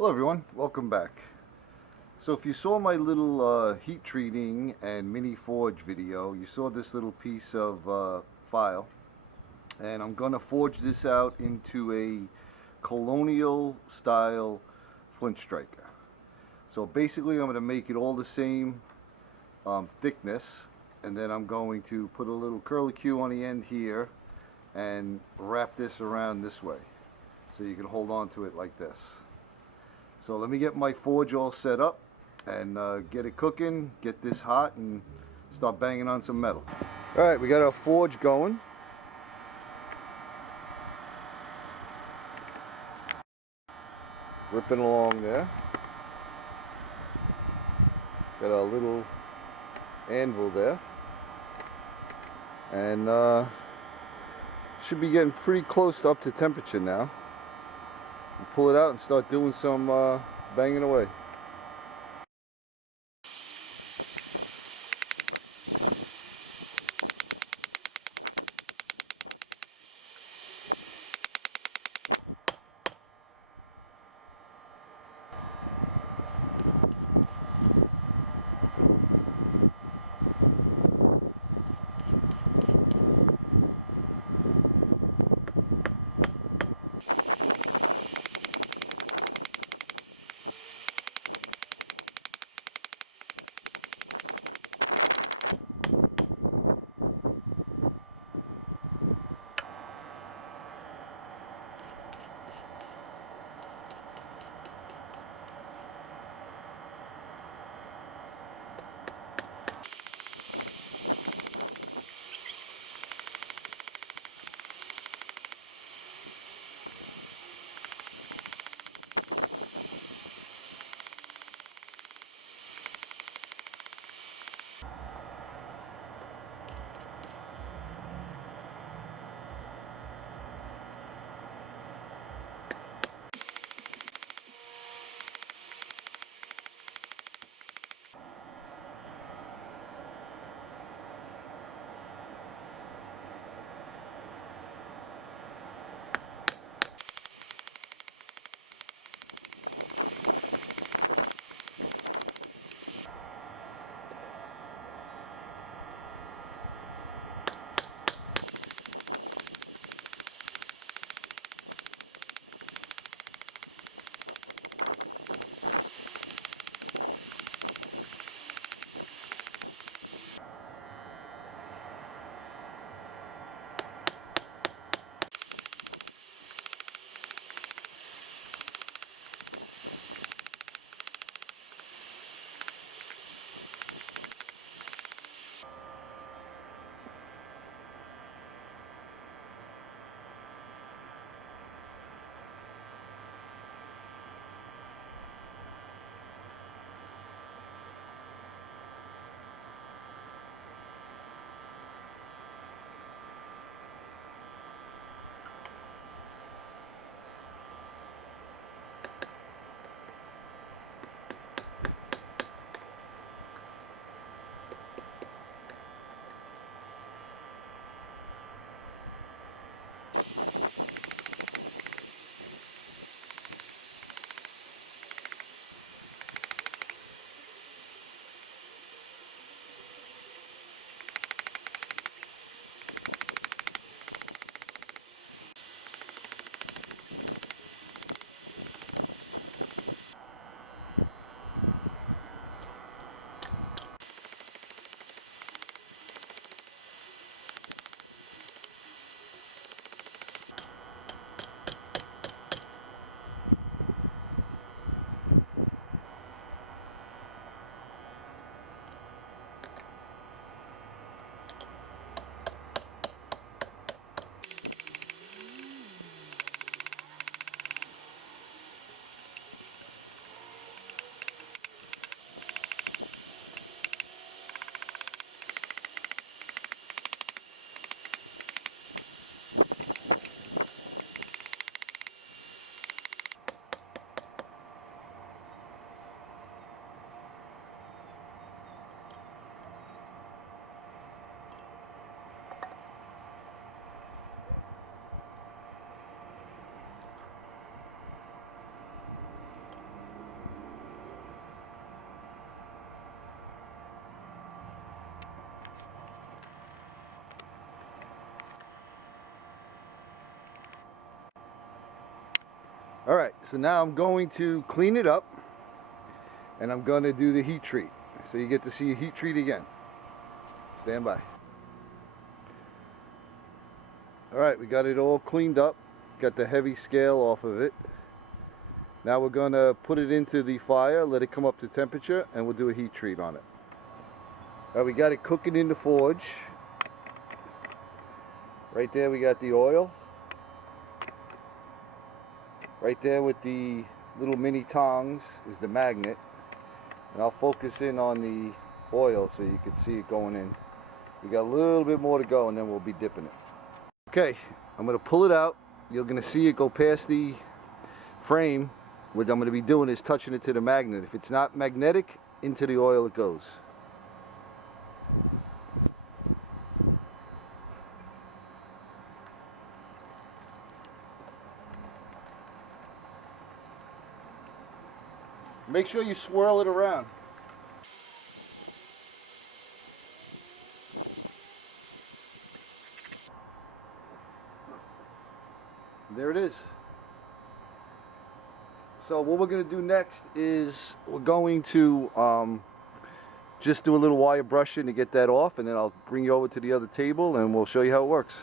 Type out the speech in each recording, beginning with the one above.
Hello everyone, welcome back. So if you saw my little heat treating and mini forge video, you saw this little piece of file, and I'm going to forge this out into a Colonial style flint striker. So basically I'm going to make it all the same thickness, and then I'm going to put a little curlicue on the end here and wrap this around this way so you can hold on to it like this. So let me get my forge all set up and get it cooking, get this hot, and start banging on some metal. Alright, we got our forge going. Ripping along there. Got our little anvil there. And should be getting pretty close to up to temperature now. Pull it out and start doing some banging away. Alright, so now I'm going to clean it up and I'm going to do the heat treat. So you get to see a heat treat again. Stand by. Alright, we got it all cleaned up. Got the heavy scale off of it. Now we're going to put it into the fire, let it come up to temperature, and we'll do a heat treat on it. Alright, we got it cooking in the forge. Right there we got the oil. Right there with the little mini tongs is the magnet. And I'll focus in on the oil so you can see it going in. We got a little bit more to go and then we'll be dipping it. Okay, I'm going to pull it out. You're going to see it go past the frame. What I'm going to be doing is touching it to the magnet. If it's not magnetic, into the oil it goes. Make sure you swirl it around. There it is. So what we're going to do next is we're going to just do a little wire brushing to get that off, and then I'll bring you over to the other table and we'll show you how it works.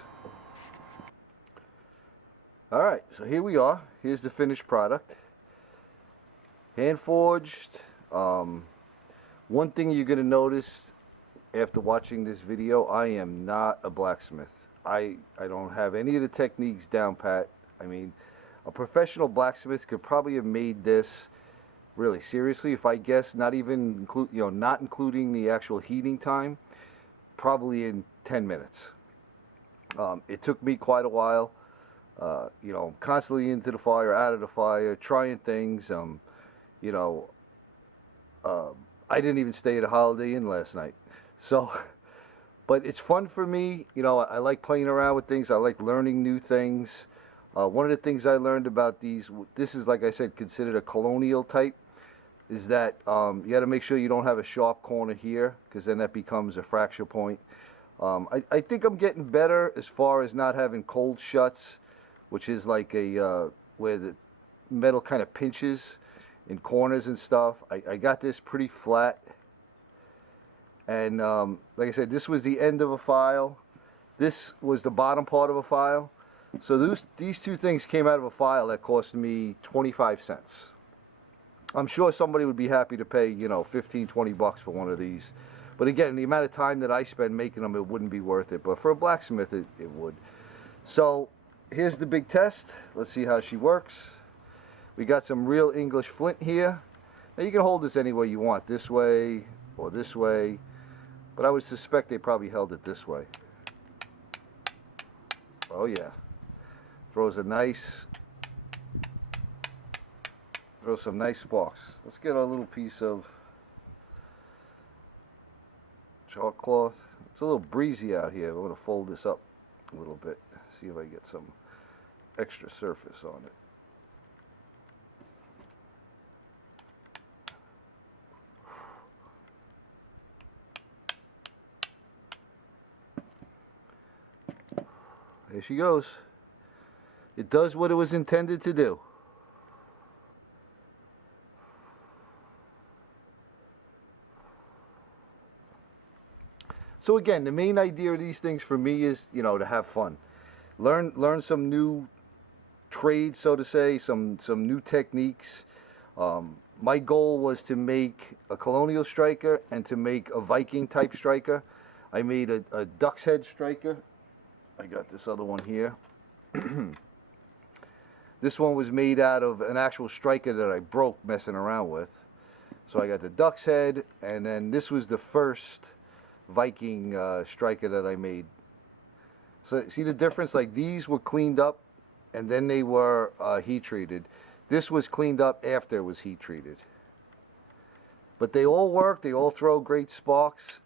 Alright, so here we are. Here's the finished product. Hand forged. One thing you're going to notice after watching this video, I am not a blacksmith. I don't have any of the techniques down pat. I mean, a professional blacksmith could probably have made this, really seriously, if I guess, not even not including the actual heating time, probably in 10 minutes. It took me quite a while, constantly into the fire, out of the fire, trying things. I didn't even stay at a Holiday Inn last night. So, but it's fun for me. I like playing around with things. I like learning new things. One of the things I learned about this is, like I said, considered a Colonial type, is that you got to make sure you don't have a sharp corner here, because then that becomes a fracture point. I think I'm getting better as far as not having cold shuts, which is like where the metal kind of pinches in corners and stuff. I got this pretty flat, and like I said, this was the end of a file. This was the bottom part of a file. So these two things came out of a file that cost me 25 cents. I'm sure somebody would be happy to pay, 15, 20 bucks for one of these. But again, the amount of time that I spend making them, it wouldn't be worth it. But for a blacksmith, it would. So here's the big test. Let's see how she works. We got some real English flint here. Now you can hold this any way you want, this way or this way. But I would suspect they probably held it this way. Oh yeah. Throws some nice sparks. Let's get a little piece of chalk cloth. It's a little breezy out here. I'm going to fold this up a little bit, see if I get some extra surface on it. There she goes. It does what it was intended to do. So again, the main idea of these things for me is, to have fun. Learn some new trade, so to say, some new techniques. My goal was to make a Colonial striker and to make a Viking type striker. I made a duck's head striker. I got this other one here. This one was made out of an actual striker that I broke messing around with. So I got the duck's head, and then this was the first Viking striker that I made. So see the difference? Like, these were cleaned up and then they were heat treated. This was cleaned up after it was heat treated. But they all work. They all throw great sparks.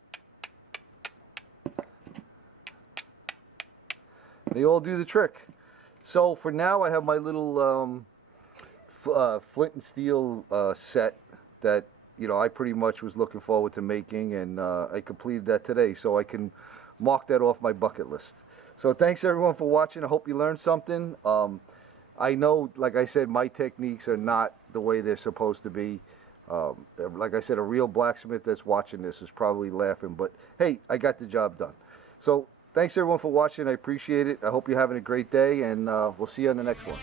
They all do the trick. So for now, I have my little flint and steel set that I pretty much was looking forward to making, and I completed that today, so I can mark that off my bucket list. So thanks everyone for watching. I hope you learned something. I know, like I said, my techniques are not the way they're supposed to be. Like I said, a real blacksmith that's watching this is probably laughing, but hey, I got the job done. So thanks everyone for watching. I appreciate it. I hope you're having a great day, and we'll see you on the next one.